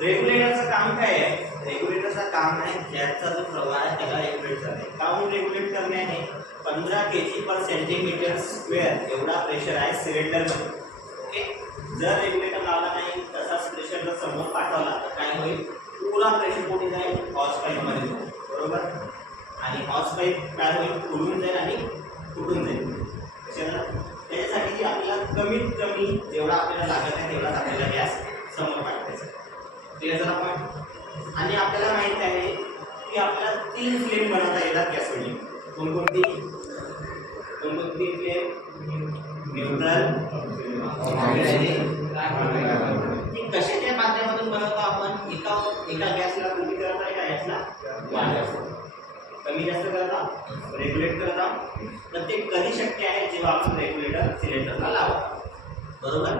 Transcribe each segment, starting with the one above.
रेग्युलेटरचं काम काय आहे? रेग्युलेटरचं काम आहे गॅसचा जो प्रवाह आहे त्याला रेग्युलेट करणे. काऊन रेग्युलेट करणे आहे? 15 kg/cm² एवढा प्रेशर आहे सिलेंडरमध्ये. ओके, जर रेग्युलेटर लावला नाही तसाच प्रेशर जर समोर पाठवला तर काय होईल? पुरा प्रेशर कुठे जाईल? हॉस पाईपमध्ये जाईल. बरोबर, आणि हॉस पाईप काय होईल? फुलून जाईल आणि फुटून जाईल. त्याच्यासाठी आपल्याला कमीत कमी जेवढा आपल्याला लागत आहे तेवढाच आपल्याला गॅस समोर पाठवायचा. क्लिअर झाला पॉईंट? आणि आपल्याला माहित आहे की आपल्याला 3 फ्लेम बनवता येतात गॅसमध्ये. कोणकोणती फ्लेम? न्यूट्रल, ती कशाच्या माध्यमातून बनवतो आपण? एका गॅसला कमी करता, एका गॅसला वाढवतो. कमी जास्त करता, रेग्युलेट करता. तर ते कधी शक्य आहे? जेव्हा आपण रेग्युलेटर सिलेंडरला लावतो. बरोबर.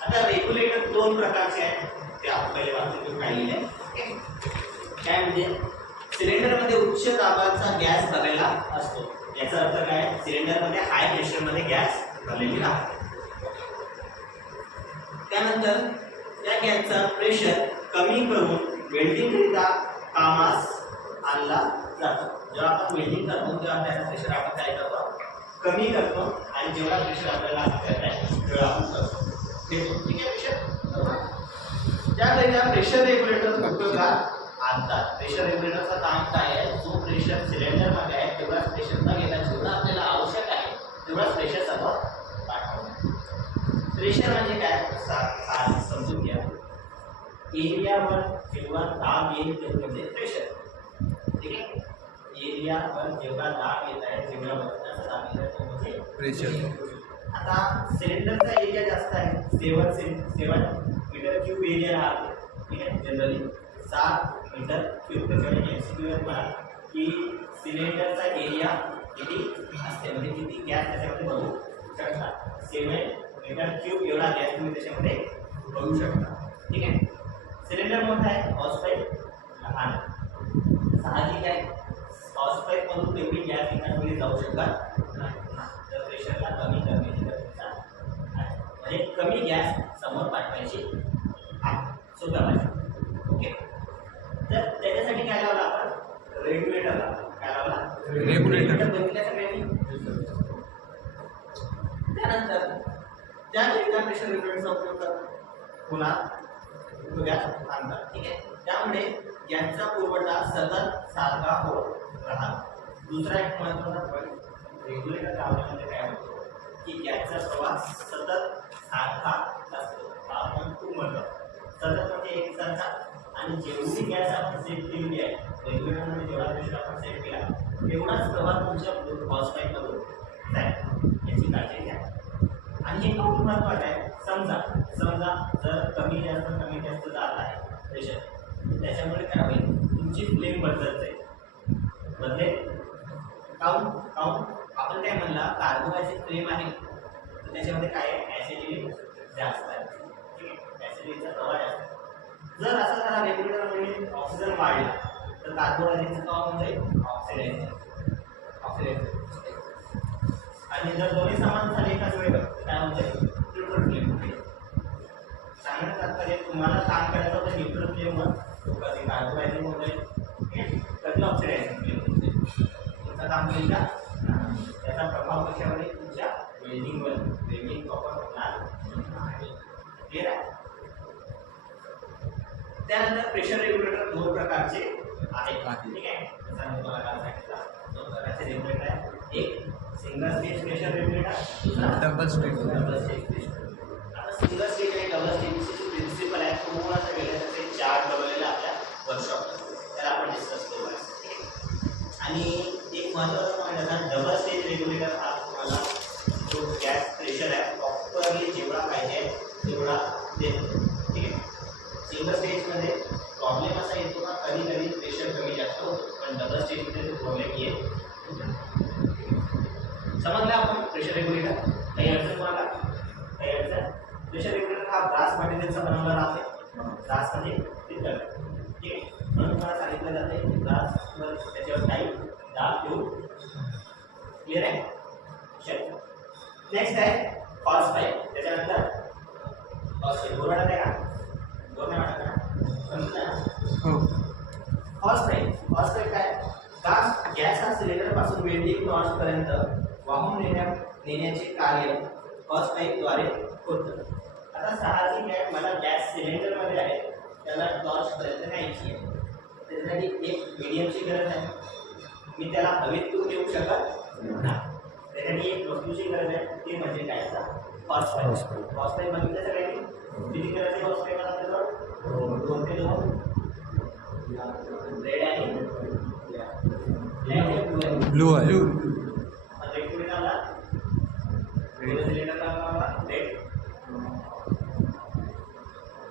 आता रेग्युलेटर 2 प्रकारचे आहेत, ते आपण पहिले वाचून पाहिले आहे. काय म्हणजे? सिलेंडरमध्ये उच्च दाबाचा गॅस भरलेला असतो. याचा अर्थ काय? सिलेंडरमध्ये हाय प्रेशरमध्ये गॅस भरलेली राहते. त्यानंतर त्या गॅसचा प्रेशर कमी करून वेल्डिंगकरिता कामास आणला जातो. जेव्हा आपण वेल्डिंग करतो तेव्हा त्याचा प्रेशर आपण काय करतो? कमी करतो, आणि जेवढा प्रेशर आपल्याला करायचा आहे तेवढा आपण करतो. ठीक आहे प्रेशर. त्याकरिता प्रेशर रेग्युलेटर उपयोगात आणतात. प्रेशर रेग्युलेटरचं काम काय आहे? जो प्रेशर सिलेंडरमध्ये आहे तेवढाच प्रेशर न घेता जेवढा आपल्याला आवश्यक आहे तेवढाच प्रेशर समोर पाठवणे. प्रेशर म्हणजे काय? समजून घ्या. एरियावर जेवढा दाब येईल तेवढं म्हणजे प्रेशर. ठीक आहे, एरियावर जेवढा दाब येत आहे जेवढा वरचा दाब येत आहे तो म्हणजे प्रेशर. आता सिलेंडरचा एरिया जास्त आहे, 7 मीटर क्यूब एरिया राहते. ठीक आहे, जनरली 7 मीटर क्यूब. त्याच्यामध्ये एमसीक्यू म्हणा की सिलेंडरचा एरिया किती असते, म्हणजे किती गॅस त्याच्यामध्ये भरू शकता. 7 मीटर क्यूब एवढा गॅस तुम्ही त्याच्यामध्ये भरू शकता. ठीक आहे, सिलेंडर मोठा आहे, हॉस पाईप लहान आहे. साहजिक आहे, हॉस पाईप मधून तेवढी गॅस एकाच वेळी जाऊ शकत नाही. तर प्रेशरला कमी करण्याची गरजेचा आहे, म्हणजे कमी गॅस समोर पाठवायची आहे. सोप्या भाषेत. ओके, तर त्याच्यासाठी काय लावलं आपण? रेग्युलेटर लावला. काय लावला? रेग्युलेटर बघितल्या सगळ्यांनी. त्यानंतर ज्या प्रेशर रेग्युलेटरचा उपयोग करतात पुन्हा गॅस आणतात. ठीक आहे, त्यामुळे गॅसचा पुरवठा सतत सारखा होत राहतो. दुसरा एक महत्त्वाचा पॉईंट, रेग्युलेटर लावल्यामध्ये काय होतं की गॅसचा प्रवास सतत सारखा असतो. हा आपण खूप महत्त्वाचा. सतत म्हणजे एकसारखा, आणि जेवढी गॅस आपण सेट केलेली आहे रेग्युलेटरमध्ये जेवढा प्रेशर आपण सेट केला तेवढाच प्रवाह तुमच्या हॉस पाईपमधून जाईल, याची काळजी घ्या. आणि हे खूप महत्त्वाचं आहे. समजा जर कमी जास्त जात आहे प्रेशर, त्याच्यामुळे काय होईल? तुमची फ्लेम बदलत जाईल. काऊन आपण काय म्हणला? कार्बोहायड्रेट फ्लेम आहे, तर त्याच्यामध्ये काय आहे? ॲसिडिटी जास्त आहे. ठीक आहे, ॲसिडिटीचा प्रवाह जास्त. जर असं झाला रेग्युलेटरमध्ये ऑक्सिजन वाढला तर कार्बोहायड्रेटचं प्रवाह म्हणजे ऑक्सिडायझेशन. आणि जर दोन्ही समान झाले एकाच वेळेला काय होते? न्यूट्रल फ्लेम होते. सांगण्याचं तात्पर्य तुम्हाला काम करायचं होतं न्यूट्रल फ्लेमवर, कधी कार्बोहायड्रेट होते, कधी ऑक्सिडायझेशन फ्लेम होते. तुमचं काम होईल का? त्याचा प्रभाव कशावर आहे? तुमच्या वेल्डिंगवर. वेल्डिंग प्रॉपर होणार नाही. क्लिअर आहे? त्यानंतर प्रेशर रेग्युलेटर 2 प्रकारचे आहेत. ठीक आहे, जसं मी तुम्हाला काल सांगितलं 2 प्रकारचे रेग्युलेटर आहेत. एक सिंगल स्टेज प्रेशर रेग्युलेटर, दुसरा डबल स्टेज प्रेशर. आता सिंगल स्टेज आणि डबल स्टेजची प्रिन्सिपल आहे थोडासा वेगळा. त्याचे 4 बनवलेले आपल्या वर्कशॉपला, त्याला आपण डिस्कस करू. आणि एक महत्त्वाचा पॉईंट असा, डबल स्टेज रेग्युलेटर हा तुम्हाला जो गॅस प्रेशर आहे प्रॉपरली जेवढा पाहिजे तेवढा देतो. ठीक आहे, सिंगल स्टेजमध्ये प्रॉब्लेम असा येतो का कधी कधी प्रेशर कमी जास्त होतो, पण डबल स्टेजमध्ये तो प्रॉब्लेम येत. समजलं आपण प्रेशर रेग्युलेटर? काही अडचण तुम्हाला? काही अडचण? प्रेशर रेग्युलेटर हा ब्रास मटेरियलचा बनवला राहते. ब्रास म्हणजे पितळ. ठीक आहे, म्हणून तुम्हाला सांगितलं जाते की ब्रासवर त्याच्यावर काही दाब ठेवू. क्लिअर आहे? चल, नेक्स्ट आहे हॉस पाईप. त्याच्यानंतर हॉस पाईप. बोलणार आहे का? बोलणार हॉर्स पाईप काय गॅस हा सिलेंडर पासून वेल्डिंग टॉर्च पर्यंत वाहून नेण्याचे कार्य हॉर्स पाईप द्वारे होतं. आता साहजिक आहे, मला गॅस सिलेंडर मध्ये आहे त्याला टॉर्च पर्यंत न्यायची आहे, त्यासाठी एक मीडियमची गरज आहे. मी त्याला हवेत तून नेऊ शकत नाही, त्यासाठी एक वस्तूची गरज आहे, ते म्हणजे काय हॉर्स पाईप. हॉर्स पाईप बघितलं सगळ्यांनी, किती गरज आहे हॉर्स पाईप आपल्याला? 2 ते 2 रेड आणि ब्लू आहे. रेड कुठे लावला? रेड सिलेंडर लावला. रेड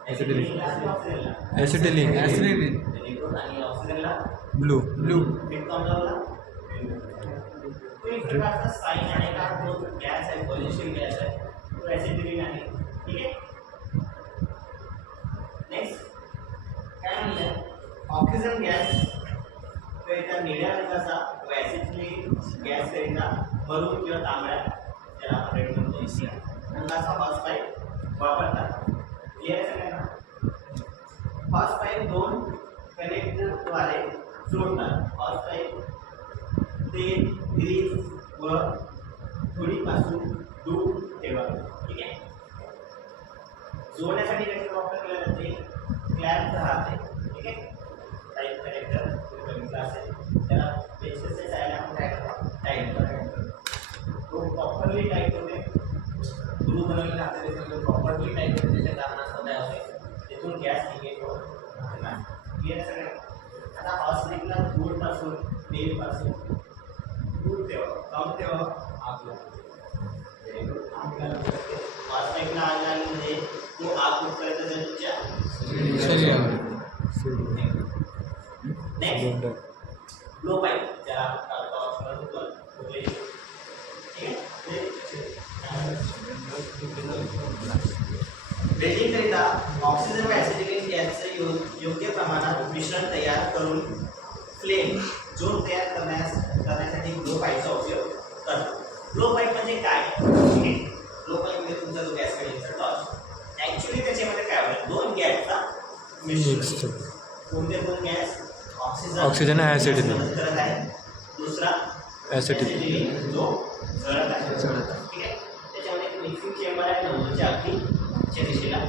ऍसिटिलीन आणि ऑक्सिजनला ब्लू. एक कॉम लावला. तो एक प्रकारचा साइन आहे का, तो गॅस आहे, पॉल्युशन गॅस आहे, तो ऍसिटिलीन आहे. ठीक आहे. नेक्स्ट काय म्हणलं? ऑक्सिजन गॅस करिता निळ्या रंगाचा व ऍसिटिलीन गॅस करिता मरून किंवा तांबड्या त्याला आपण रेड म्हणतो रंगाचा हॉर्स पाईप वापरतात. क्लिअर आहे सगळ्यांना? हॉर्स पाईप 2 कनेक्टरद्वारे जोडतात. हॉर्स पाईप तेल, ग्रीस व धुळीपासून दूर ठेवा. ठीक आहे. जोडण्यासाठी त्याचा वापर केला जाते क्लॅम्प राहते. ठीक आहे. टाईप कनेक्टर बघितला असेल, त्याला पेचेसच्या साईडला आपण काय करतो? टाईट करतो. तो प्रॉपरली टाईट होते. ग्रू बनवलेला राहते त्याच्यामध्ये प्रॉपरली टाईट होते. त्याच्या कारणास्तव काय होते? तिथून गॅस लिकेज होत नाही. क्लिअर सगळं? आता हॉर्स पाईपला धूळपासून तेलपासून दूर ठेवा. काऊन ठेवा? आग लागते. हॉर्स पाईपला आग लागली म्हणजे तो आग कुठपर्यंत जाईल? नेक्स्ट लो पाईप, त्याला वेल्डिंग करिता ऑक्सिजन व ऍसिटिलीन गॅसचे योग्य प्रमाणात मिश्रण तयार करून फ्लेम जोर तयार करण्यासाठी ग्लो पाईपचा उपयोग करतात. ग्लो पाईप म्हणजे काय? ग्लो पाईप म्हणजे तुमचा जो गॅस कडेचा टॉर्च. ऍक्च्युली त्याच्यामध्ये काय होतं? 2 गॅसचा मिश्रण. कोणते 2 गॅस? ऑक्सिजन आणि ऍसिटिलीन करत आहे, दुसरा ऍसिटिलीन जो जळत आहे. ठीक आहे. त्याच्यामध्ये एक मिक्सिंग चेंबर आहे नोजलच्या अगदी मागच्या दिशेला.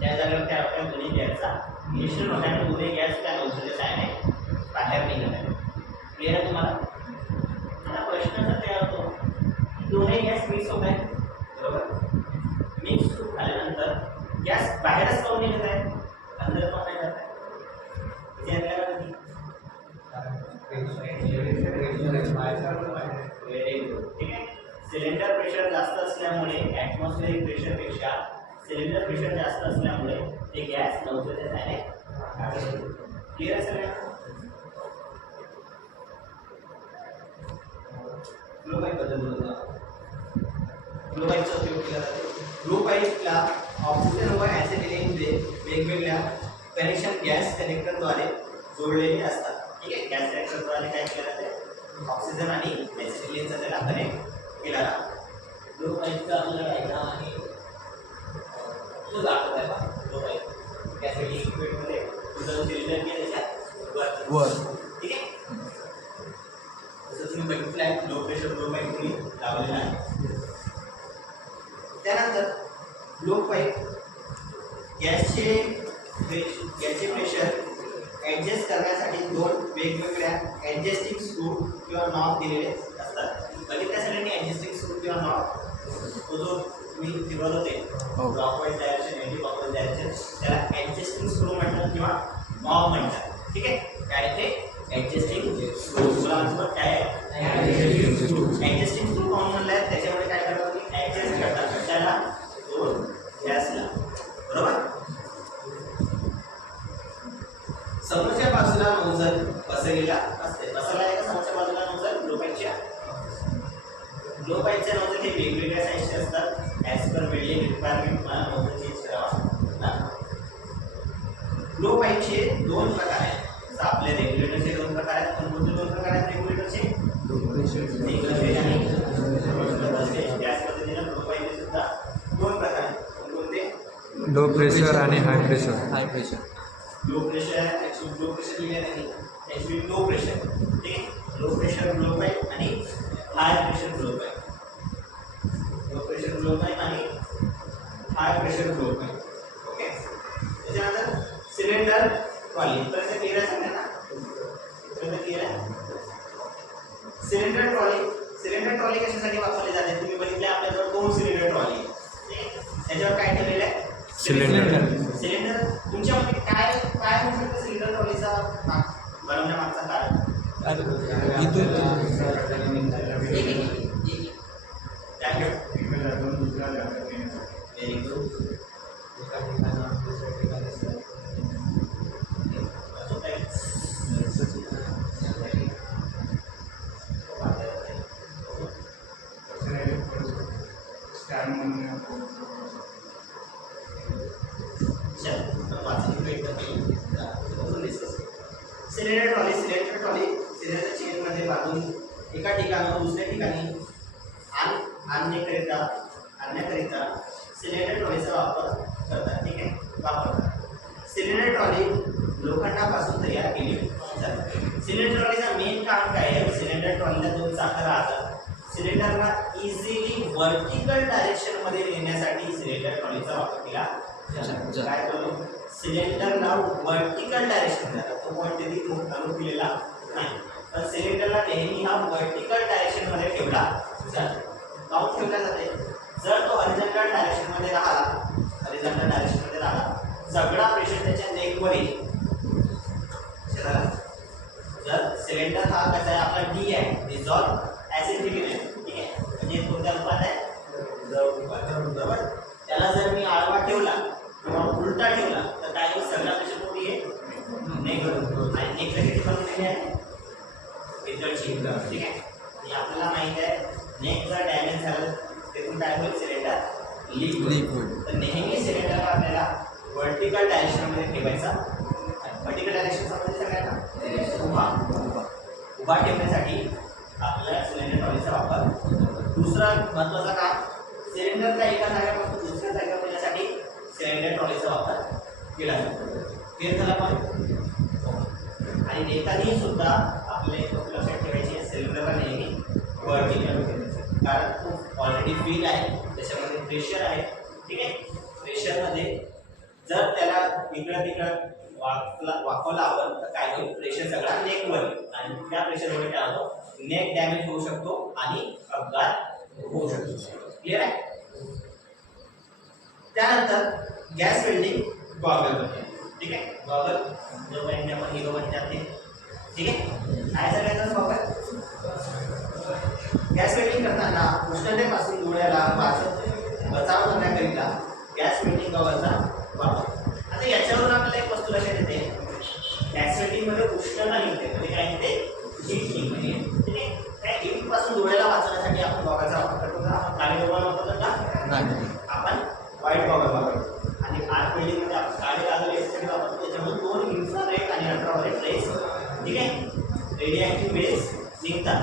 त्या जागेवर त्या आपल्या दोन्ही गॅसचा मिश्रण होत आहे आणि दोन्ही गॅस त्या नोजलच्या साहाय्याने बाहेर निघत आहे. क्लिअर आहे तुम्हाला? आता प्रश्न असा तयार होतो, दोन्ही गॅस मिक्स होत आहेत, बरोबर? मिक्स झाल्यानंतर गॅस बाहेरच काऊन निघत आहे, अंदर काऊन नाही जात आहे? सिलेंडर प्रेशर जास्त असल्यामुळे ॲटमॉस्फेरिक प्रेशरपेक्षा सिलेंडर प्रेशर जास्त असल्यामुळे ते गॅस नव्हते त्याने. क्लिअर आहे सगळ्यांना? ग्लो पाईप बद्दल बोलतो. ग्लो पाईपचा उपयोग केला जातो. ग्लो पाईपला ऑक्सिजन व ऍसिटिलीनचे वेगवेगळ्या कनेक्शन गॅस कनेक्टरद्वारे जोडलेले असतात. ठीक आहे. गॅस कनेक्टरद्वारे काय केलं जाते? ऑक्सिजन आणि ऍसिटिलीनचा त्याला कनेक्ट केला जातो. ग्लो पाईपचा आपल्याला डायग्राम आणि तो दाखवत आहे बघा. ग्लो पाईप गॅससाठी लिक्विडमध्ये तुझं सिलेंडर केलं त्याच्यात वर. ठीक आहे. जसं तुम्ही बघितलं आहे, लो प्रेशर ग्लो पाईप तुम्ही लावलेला आहे. त्यानंतर ग्लो पाईप गॅसचे प्रेशर ॲडजस्ट करण्यासाठी 2 वेगवेगळ्या ॲडजस्टिंग स्क्रू किंवा नॉब दिलेले असतात. बघितल्यासाठी ॲडजस्टिंग स्क्रू किंवा नॉब तो जो तुम्ही फिरवत होते clockwise direction, anti clockwise direction, त्याला ॲडजस्टिंग स्क्रू म्हणतात किंवा नॉब म्हणतात. ठीक आहे. काय ते ॲडजस्टिंग स्क्रू. काय ॲडजस्टिंग स्क्रू काऊन म्हणलं आहे? त्याच्यामुळे काय करतात? तुम्ही ॲडजस्ट करतात कशाला? दोन गॅसला, बरोबर? समोरच्या बाजूला नोझल बसवलेला असते. बसवला आहे का समोरच्या बाजूला नोझल? ग्लो पाईपच्या नोझल हे वेगवेगळ्या साईजचे असतात. ॲज पर वेल्डिंग रिक्वायरमेंट मला नोझल चेंज करावा. ग्लो पाईपचे 2 प्रकार आहेत. आपले रेग्युलेटरचे 2 प्रकार आहेत. कोणते 2 प्रकार आहेत रेग्युलेटरचे? सिंगल फेज आणि डबल फेज. त्याच पद्धतीने ग्लो पाईपचे सुद्धा 2 प्रकार आहेत. कोणते? लो प्रेशर आणि high pressure. Low pressure low pressure लिहिलं नाही ॲक्च्युली लो प्रेशर ठीक आहे. लो प्रेशर ब्लो पाईप आणि high pressure blow pipe. Low pressure blow pipe आणि high pressure blow pipe. Okay. त्याच्यानंतर सिलेंडर ट्रॉली इथपर्यंत क्लिअर आहे सगळ्यांना? इथपर्यंत क्लिअर आहे? सिलेंडर ट्रॉली कशासाठी वापरली जाते? तुम्ही बघितले आपल्याजवळ 2 सिलेंडर ट्रॉली आहे. त्याच्यावर काय ठेवलेलं आहे? सिलेंडर. तुमच्या मते काय काय होऊ शकतं सिलेंडर ट्रॉलीचा बनवण्यामागचा कारण? Very good. Cylinder trolley cylinder chain मध्ये बांधून एका ठिकाणाहून दुसऱ्या ठिकाणी आणण्याकरिता सिलेंडर ट्रॉलीचा वापर करतात. ठीक आहे. वापरतात. सिलेंडर ट्रॉली लोखंडापासून तयार केली जाते. सिलेंडर ट्रॉलीचा मेन काम काय आहे? सिलेंडर ट्रॉलीला 2 चाकं राहतात. सिलेंडरला इझिली वर्टिकल डायरेक्शन मध्ये नेण्यासाठी सिलेंडर ट्रॉलीचा वापर केला जातो. काय करू? सिलेंडरला वर्टिकल डायरेक्शन देतात. तो पॉईंट कधी नोट केलेला नाही, पण सिलेंडरला नेहमी हा वर्टिकल डायरेक्शन मध्ये ठेवला जातो. काऊन ठेवला जाते? जर तो हॉरिझॉन्टल डायरेक्शन मध्ये राहिला सगळा प्रेशर त्याच्या नेकवर येईल. जर सिलेंडर हा कसा आहे आपला डी आहे, डिझॉल्व ऍसिडिक आहे. ठीक आहे. म्हणजे कोणत्या रूपात आहे? बरोबर. त्याला जर मी आडवा ठेवला किंवा उलटा ठेवला तर काय होईल? सगळा प्रेशर कुठे येईल? नेकवर. आणि नेक कशाची बनलेली आहे? पितळची. ठीक आहे. आणि आपल्याला माहित आहे नेक जर डॅमेज झालं तिथून काय होईल? सिलेंडर लीक होईल. तर नेहमी सिलेंडरला आपल्याला वर्टिकल डायरेक्शन मध्ये ठेवायचा. वर्टिकल डायरेक्शन म्हणजे सगळ्यांना उभा ठेवण्यासाठी आपल्याला सिलेंडर ट्रॉलीचा वापर. दुसरा महत्त्वाचा काम, सिलेंडरला एका जागेपासून दुसऱ्या जागेवर नेण्यासाठी सिलेंडर ट्रॉलीचा वापर केला जातो. क्लिअर झाला पण? आणि नेतानी सुद्धा आपले लक्षात ठेवायचे सिलेंडरला नेहमी वर्टिकल ठेवायचं, कारण खूप ऑलरेडी फील आहे, त्याच्यामध्ये प्रेशर आहे. ठीक आहे. प्रेशरमध्ये जर त्याला इकडं तिकडं वाकवला आपण तर काय होईल? प्रेशर सगळा नेकवर आणि त्या प्रेशरमुळे काय होतं? नेक डॅमेज होऊ शकतो आणि अपघात होऊ शकतो. क्लिअर आहे? त्यानंतर गॅस वेल्डिंग गॉगल. ठीक आहे. गॉगल जो पहिले आपण हिरो बनतात ते. ठीक आहे. काय सगळ्यांनाच गॉगल. गॅस वेल्डिंग करताना उष्णतेपासून डोळ्याला बचाव करण्याकरिता गॅस वेल्डिंग गॉगलचा वापर. आता याच्यावरून आपल्याला एक वस्तू लक्षात येते, गॅस वेल्डिंग मध्ये उष्णता निघते म्हणजे काय निघते? हीट निघते. ठीक आहे. त्या हीट पासून डोळ्याला वाचवण्यासाठी आपण गॉगलचा वापर करतो का? आपण काळे गॉगल वापरतो का? आपण व्हाईट गॉगल वापरतो. आणि आर्क वेल्डिंग मध्ये आपण काळे गॉगल यासाठी वापरतो. त्याच्यामुळे 2 इन्फ्रारेड आणि अल्ट्राव्हायोलेट रेज, ठीक आहे, रेडिएटिव्ह वेव्स निघतात.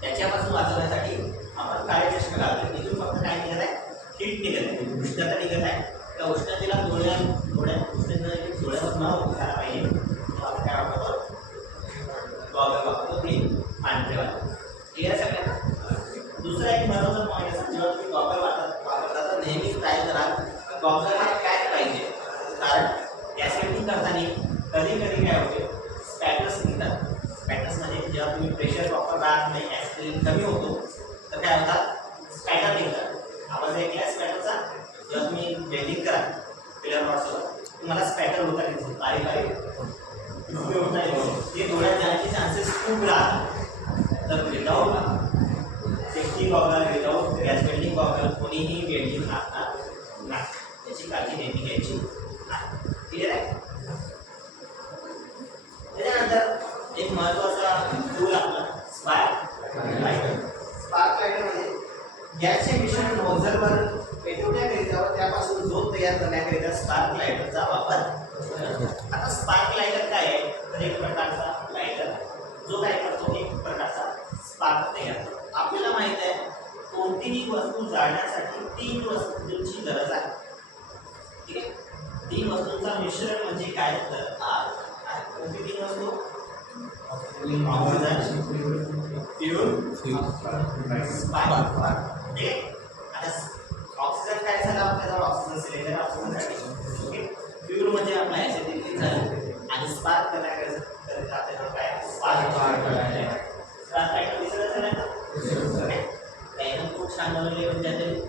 त्याच्यापासून वाचवण्यासाठी आपण काळे चष्मे घालतो. इथून फक्त काय निघत आहे? हीट निघत आहे, उष्णता निघत आहे. त्या उष्णतेला डोळ्यावर न उठायला पाहिजे आपण काय वापरतो? गॉगल वापरतो. ते पांढरेवाला. क्लिअर सगळ्यांना? दुसरा एक महत्त्वाचा पॉईंट असा, जेव्हा तुम्ही गॉगल वापरता तर नेहमी ट्राय करा गॉगल हा पॅक पाहिजे. कारण गॅस वेल्डिंग करताना कधी कधी काय होते? स्पॅटर्स निघतात. स्पॅटर्समध्ये जेव्हा तुम्ही प्रेशर वापरता नाही ॲक्सिडेंट कमी होतो तर काय होतात? स्पॅटर निघतात. आवाज ऐकला स्पॅटरचा? जेव्हा तुम्ही वेल्डिंग करा फिलर रॉड्सवर तुम्हाला स्पॅटर होता दिसतो, बारीक होता येतो. ते डोळ्यात जाण्याचे चान्सेस खूप राहतात. तर without safety goggle, without gas welding goggle कोणीही वेल्डिंग करणार नाही. याची काळजी नेहमी घ्यायची आहे. क्लिअर आहे? त्याच्यानंतर एक महत्त्वाचा टूल आपला स्पार्क लायटर. स्पार्क लायटरमध्ये गॅसचे मिश्रण नोझलवर पेटवण्याकरिता व त्यापासून झोत तयार करण्याकरिता स्पार्क लायटरचा वापर करतो. आता स्पार्क लायटर काय आहे? तर एक प्रकारचा लायटर जो काय करतो? एक प्रकारचा स्पार्क तयार करतो. आपल्याला माहित आहे कोणतीही वस्तू जाळण्यासाठी 3 वस्तूंची गरज आहे. ठीक आहे. 3 वस्तूंचा मिश्रण म्हणजे काय? तर आग OP3 असतो ऑक्सिजन फ्यूल स्पार्क. ठीक आहे. आता ऑक्सिजन काय झालं आपल्याजवळ ऑक्सिजन सिलेंडर ऑक्सिजनसाठी. ओके. फ्यूल म्हणजे आपला ऍसिडिटी झालं आणि स्पार्क करायचं तर आपल्याजवळ काय स्पार्क काय दिसलं झालं ना. एकदम खूप छान बनवले विद्यार्थी.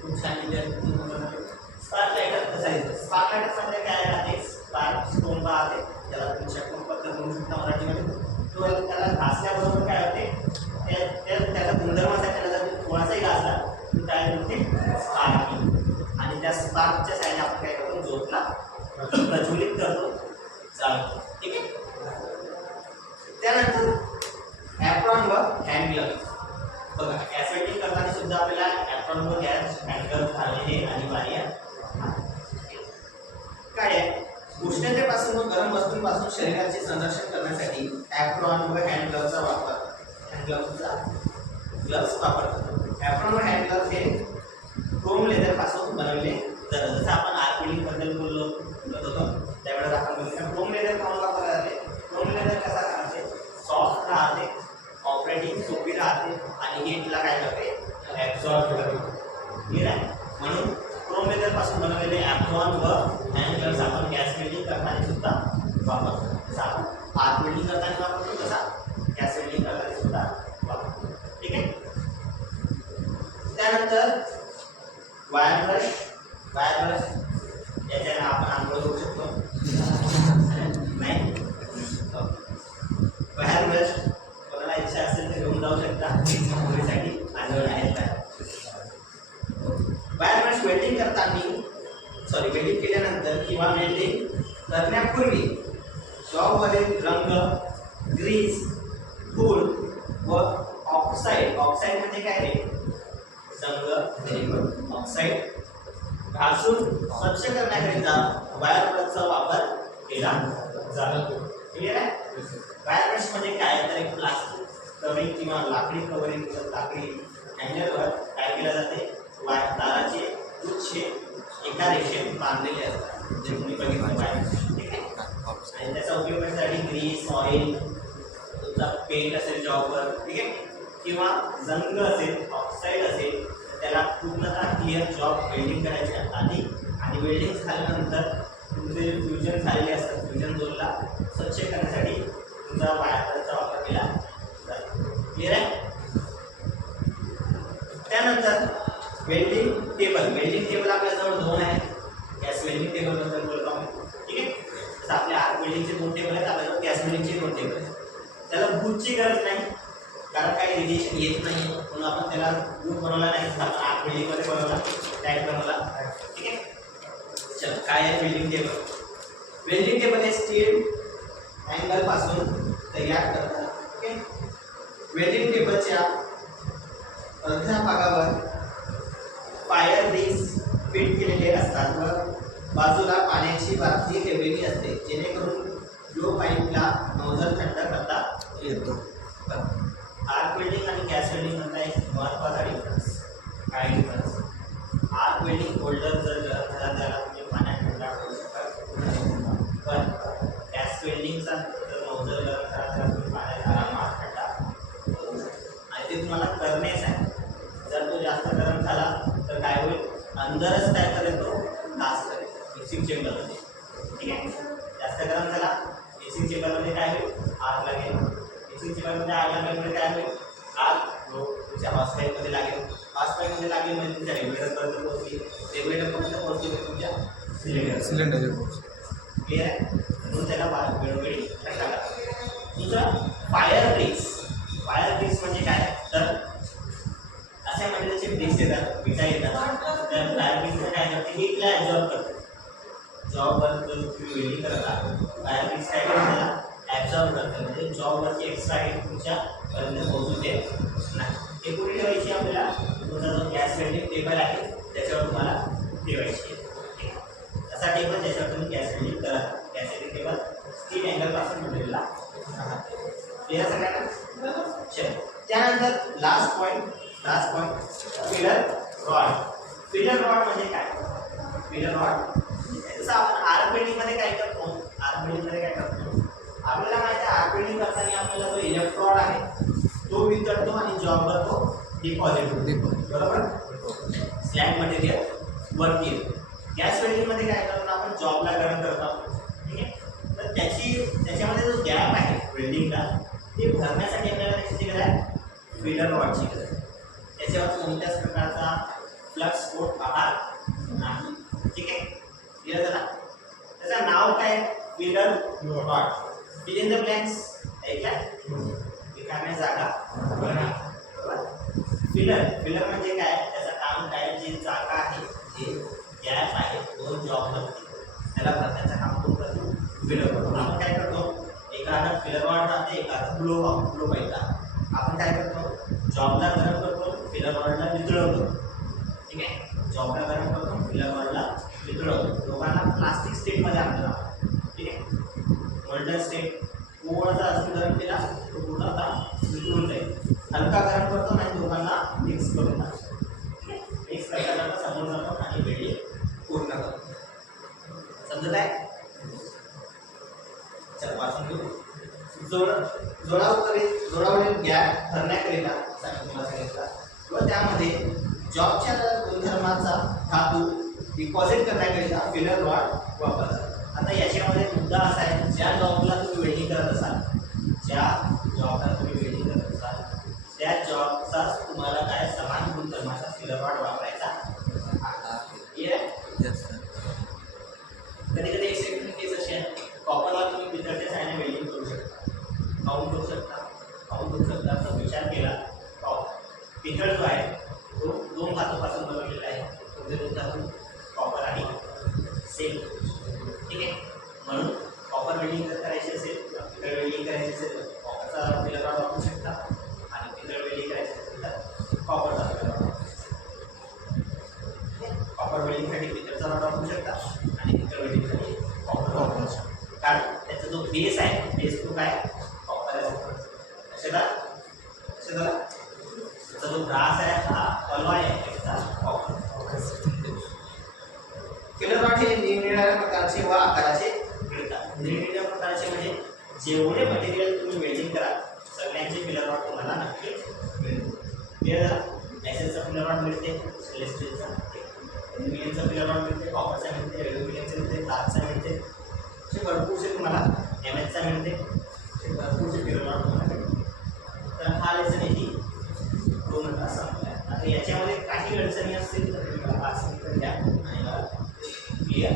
खूप छान विद्यार्थी. स्पार्क लायटर कसं आहे. स्पार्क लायटर म्हणजे काय राहते स्पार्क स्टोन राहते त्याला तुम्ही शकून पद्धत म्हणू शकता मराठीमध्ये. तो त्याला घासल्याबरोबर काय होते त्याला गुणधर्मासाठी त्याला जर थोडासाही घासला तर काय होते स्पार्क. आणि त्या स्पार्कच्या साईडने आपण काय करतो ज्योतला प्रज्वलित करतो चालतो. ठीक आहे. त्यानंतर ॲप्रॉन व हँड ग्लव्स. बघा ॲसिडिटी करताना सुद्धा आपल्याला ॲप्रॉन व हँड ग्लव्स घालणे अनिवार्य आहे. काय आहे उष्णतेपासून व गरम वस्तूंपासून शरीराचे संरक्षण करण्यासाठी ॲप्रॉन व हँड ग्लव्सचा ग्लव्स वापरतात. ॲप्रॉन व हँड ग्लव्स हे क्रोम लेदर पासून बनवले जातात. जसं आपण आर्क बद्दल बोलत होतो त्यावेळेस आपण बोलतो क्रोम लेदर म्हणून वापरले जाते. क्रोम लेदर कसा राहते सॉफ्ट राहते ऑपरेटिंग सोपी राहते आणि हीटला काय करते ॲब्सॉर्ब करते. क्लिअर आहे. म्हणून क्रोम लेदर पासून बनवलेले ॲप्रॉन व हँड ग्लव्स आपण गॅस वेल्डिंग करताना सुद्धा वापरतो. जसं आपण आर्क वेल्डिंग करताना वापरतो तसा गॅस वेल्डिंग करताना सुद्धा वापरतो. ठीक आहे. त्यानंतर वायर ब्रश याच्याने आपण आंघोळ करू शकतो. नाही वायर ब्रश कोणाला इच्छा असेल तर घेऊन जाऊ शकता आंघोळीसाठी आंघोळ आहेत का. वायर ब्रश वेल्डिंग वेल्डिंग केल्यानंतर किंवा वेल्डिंग करण्यापूर्वी जॉबवरील रंग ग्रीस धूळ व ऑक्साईड म्हणजे काय रे संग ऑक्साईड घासून स्वच्छ करण्याकरिता वायर ब्रशचा वापर केला जातो. क्लिअर आहे. वायर ब्रश म्हणजे काय तर एक प्लास्टिक कवरिंग किंवा लाकडी कवरिंग लाकडी हँगरवर काय केलं जाते वायर ताराचे गुच्छे एका रेषेत बांधलेले असतात जे तुम्ही बघितलं वायर. ठीक आहे. आणि त्याचा उपयोग करण्यासाठी ग्रीस ऑइल तुमचा पेंट असेल जॉबवर. ठीक आहे. किंवा जंग असेल ऑक्साईड असेल तर त्याला पूर्णतः क्लिअर जॉब वेल्डिंग करायचे आधी आणि वेल्डिंग झाल्यानंतर तुमचे फ्युजन झालेले असतात फ्युजन झोनला स्वच्छ करण्यासाठी तुमचा वायरचा वापर केला जातो. क्लिअर आहे. त्यानंतर वेल्डिंग टेबल आपल्याजवळ दोन आहेत. गॅस वेल्डिंग टेबल बद्दल बोलतो आपण. ठीक आहे. जसं आपल्या आर्क वेल्डिंगचे दोन टेबल आहेत आपल्याजवळ गॅस वेल्डिंगचे दोन टेबल आहेत. त्याला बूथची गरज नाही कारण काही रेडिएशन येत नाही म्हणून आपण त्याला बूथ बनवला नाही. आपण आर्क वेल्डिंगमध्ये बनवला टाईप बनवला. ठीक आहे. चल काय आहे वेल्डिंग टेबल हे स्टील अँगल पासून तयार करतात. ओके. वेल्डिंग टेबलच्या अर्ध्या भागावर फायर रिंग्स फिट केलेले असतात व बाजूला पाण्याची बाटली ठेवलेली असते जेणेकरून फ्लो पाईपला नोझल थंड करता येतो. आर्क वेल्डिंग आणि गॅस वेल्डिंग मधला एक महत्त्वाचा डिफरन्स. काय डिफरन्स. आर्क वेल्डिंग होल्डर जर गरम झाला त्याला तुम्ही पाण्यात थंड करू शकता पण गॅस वेल्डिंगचा जर नोझल गरम झाला तर तुम्ही पाण्यात आरामात थंड करू शकता आणि ते तुम्हाला करणेच आहे. जर तो जास्त गरम झाला तर काय होईल अंदरच काय करेल तो नाश करेल मिक्सिंग चेंबरमध्ये. ठीक आहे. जास्त गरम झाला मिक्सिंग चेंबरमध्ये काय होईल आग लागेल. मिक्सिंग चेंबरमध्ये आग लागल्यामुळे काय होईल आग तुमच्या हॉस्पाईपमध्ये लागेल. हॉस्पाईपमध्ये लागेल म्हणजे तुमच्या रेग्युलेटरपर्यंत पोहोचली. रेग्युलेटरपर्यंत पोहोचली म्हणजे तुमच्या सिलेंडर. क्लिअर आहे. म्हणून त्याला वेळोवेळी थंड करा. दुसरं फायर ब्रिक्स म्हणजे काय तर अशा मटेरियलचे ब्रिक्स येतात विटा येतात त्या फायर ब्रिक्समध्ये काय करते हीटला ॲब्झॉर्ब करते. जॉबवर जर तुम्ही वेल्डिंग करता फायर ब्रिक्स काय करते त्याला ॲब्झॉर्ब करते म्हणजे जॉबवरची एक्स्ट्रा हीट तुमच्यापर्यंत पोहोचू देत नाही. हे कुठे ठेवायची आपल्याला तुमचा जो गॅस वेल्डिंग टेबल आहे त्याच्यावर तुम्हाला ठेवायची आहे. असा टेबल ज्याच्यावर तुम्ही गॅस वेल्डिंग करा. गॅस वेल्डिंग टेबल स्टील अँगलपासून बनलेला आहे. क्लिअर सगळ्यांना. चल त्यानंतर लास्ट पॉईंट फिलर रॉड म्हणजे काय. फिलर रॉड जसं आपण आर्क वेल्डिंगमध्ये काय करतो आर्क वेल्डिंगमध्ये काय करतो, आपल्याला माहिती आहे आर्क वेल्डिंग करताना आपल्याला जो इलेक्ट्रोड आहे तो वितळतो आणि जॉबवर तो डिपॉझिट होतो, बरोबर. स्लॅग मटेरियल वरती येतो. गॅस वेल्डिंगमध्ये काय करतो आपण, जॉबला गरम करतो, ठीक आहे. तर त्याच्यामध्ये जो गॅप आहे वेल्डिंगला ते भरण्यासाठी आपल्याला त्याची गरज आहे फिलर रॉडची गरज आहे. त्याच्यावर कोणत्याच प्रकारचा फ्लक्स कोट बाहेर नाही, ठीक आहे. क्लिअर झाला. त्याचं नाव काय, filler rod. Fill in the blanks, ऐकल्या रिकाम्या जागा बरोबर. फिलर म्हणजे काय, त्याचं काम काय, जी जागा आहे जे गॅप आहे दोन जॉब त्याला भरण्याचं काम कोण करतो, फिलर रॉड. आपण काय करतो, एखादा फिलर रॉड राहते, एखादा फ्लो पाहिजे. आपण काय करतो, जॉबला गरम करतो, फिलर रॉडला वितळवतो, ठीक आहे. जॉबला गरम करतो, फिलर रॉडला वितळवतो. दोघांना प्लास्टिक स्टेटमध्ये आपल्याला, ठीक आहे. मोल्डन स्टेट थोडासा अजून गरम केला तो पूर्ण आता वितळून जाईल. हलका गरम करतो आणि दोघांना मिक्स करून टाकतो, मिक्स करता समोर जातो आणि वेळी पूर्ण करतो. समजत आहे. चल वाचून घेऊ. जोडावरील गॅप भरण्याकरिता सांगितला व त्यामध्ये जॉबच्या गुणधर्माचा धातू डिपॉझिट करण्याकरिता फिलर रॉड वापरतात. आता याच्यामध्ये मुद्दा असा आहे, ज्या जॉबला तुम्ही वेल्डिंग करत असाल, त्या जॉबचा तुम्हाला काय समान गुणधर्माचा फिलर रॉड वापरायचा आहे. कधी कधी एक केस अशी आहे, कॉपरला तुम्ही वितळत्या साईडने वेल्डिंग करू शकता, काउंट करू शकता. तर विचार केला, पितळ जो आहे तो दोन धातूपासून बनवलेला आहे, कोणते दोन धातू, कॉपर आणि सेल, ठीक आहे. म्हणून कॉपर वेल्डिंग जर करायची असेल, पितळ वेल्डिंग करायची असेल तर कॉपरचा फिलर रॉड वापरू शकता, आणि पितळ वेल्डिंग करायची असेल तर कॉपरचा फिलर रॉड वापरू शकता. कॉपर वेल्डिंगसाठी पितळचा रॉड वापरू शकता आणि पितळ वेल्डिंगसाठी कॉपर वापरू शकता. कारण त्याचा जो बेस आहे, बेस तो काय, कॉपर आहे. त्याचा जो ब्रास आहे हा अलॉय आहे, त्याचा कॉपर. फिलर रॉड हे निरनिराळ्या प्रकारचे व आकाराचे मिळतात. निरनिराळ्या प्रकारचे म्हणजे जेवढे मटेरियल तुम्ही वेल्डिंग कराल सगळ्यांचे फिलर रॉड तुम्हाला नक्कीच मिळतील. क्लिअर झाला. एसएलचा फिलर रॉड मिळते, स्टेनलेस स्टीलचा, ॲल्युमिनियमचा फिलर रॉड मिळते, कॉपरचा मिळते, ॲल्युमिनियमचा मिळते, ग्लासचा मिळते, असे भरपूरसे तुम्हाला एमएचचा मिळते, असे भरपूरसे फिलर रॉड तुम्हाला मिळते. तर हा लेसन याची पूर्णतः संपला. आता याच्यामध्ये काही अडचणी असतील तर तुम्ही मला 5 मिनिटं द्या आणि मला क्लिअर